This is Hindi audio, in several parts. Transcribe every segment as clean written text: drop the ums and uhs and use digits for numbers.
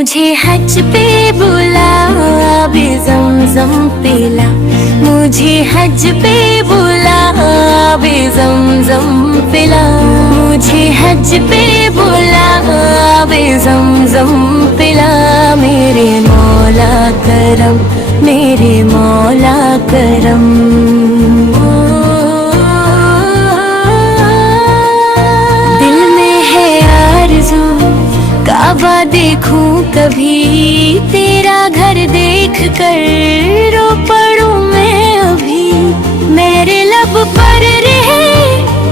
मुझे हज पे बुला, आबे ज़मज़म पिला। मुझे हज पे बुला, आबे ज़मज़म पिला। मुझे हज पे बुला, आबे ज़मज़म पिला। मेरे मौला करम, मेरे मौला करम। दिल में है आरज़ू काबा देखूं कभी, तेरा घर देख कर रो पड़ूं मैं अभी। मेरे लब पर रहे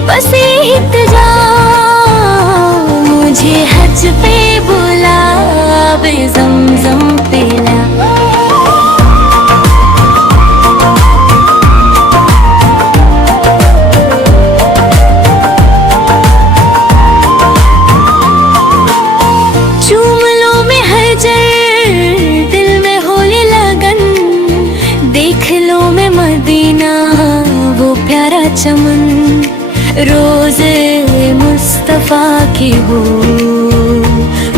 बस इल्तिजा, मुझे हज पे बुला, आबे ज़मज़म पिला। चमन रोज़े मुस्तफ़ा की हो,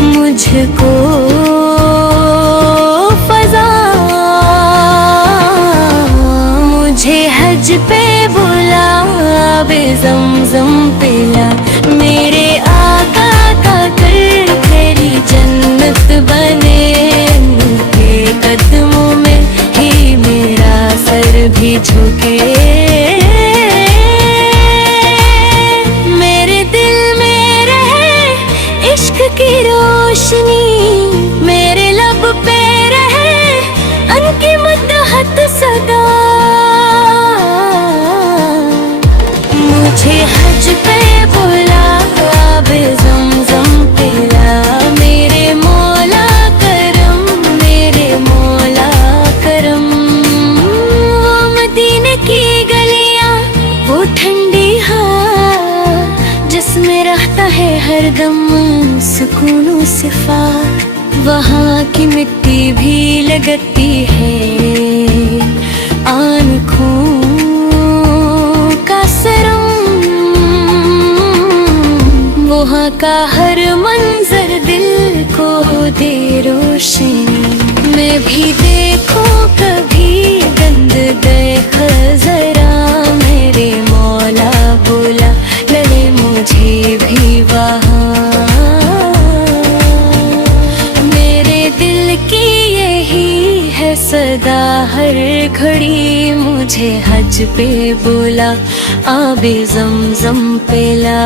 मुझको फ़ज़ा। मुझे हज पे बुला, आबे ज़मज़म पिला। मेरे आका का कर तेरी जन्नत बने, उनके कदमों में ही मेरा सर भी झुके। की रोशनी मेरे लब पे रहे, उनकी मदहत सदा। मुझे हज पे बुला, आबे ज़मज़म पिला। मेरे मौला करम, मेरे मौला करम। वो मदीने की गलियां, वो ठंडी हवा जिसमें रहता है हरदम सुकून सिफा। वहाँ की मिट्टी भी लगती है आँखों का सरम। वहाँ का हर मंजर दिल को दे रोशनी। मैं भी देखूं कभी गंद देख जरा, मेरे मौला बुला ले मुझे भी वहाँ। सदा हर घड़ी मुझे हज पे बुला, आबे ज़मज़म पिला।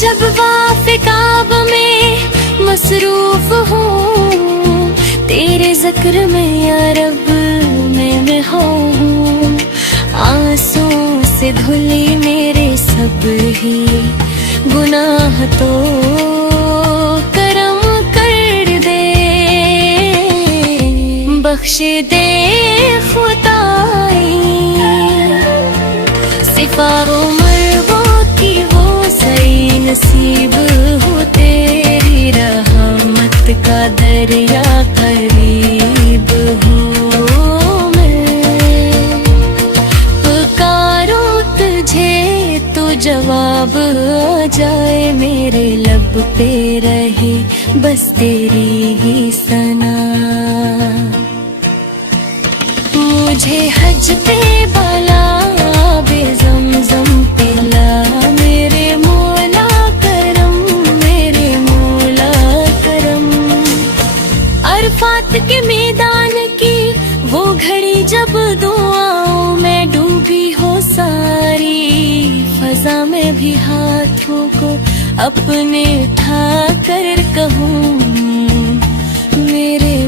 जब वाफ़े काबा में मसरूफ़ हूँ, तेरे ज़िक्र में या रब मैं हूँ। आंसुओं से धुली मेरे सब ही गुनाह, तो बख्श दे खुदाई। सिफा मरबो की वो सही नसीब हो, तेरी रहमत का दरिया करीब हूँ मैं। पुकारूं तुझे तो जवाब आ जाए, मेरे लब पे रहे बस तेरी ही सना। मुझे हज पे बुला, आबे ज़मज़म पिला। मेरे मौला करम, मेरे मौला करम। अरफात के मैदान की वो घड़ी जब दुआओं में डूबी हो सारी, फ़ज़ा में भी हाथों को अपने उठा कर कहूँ, मेरे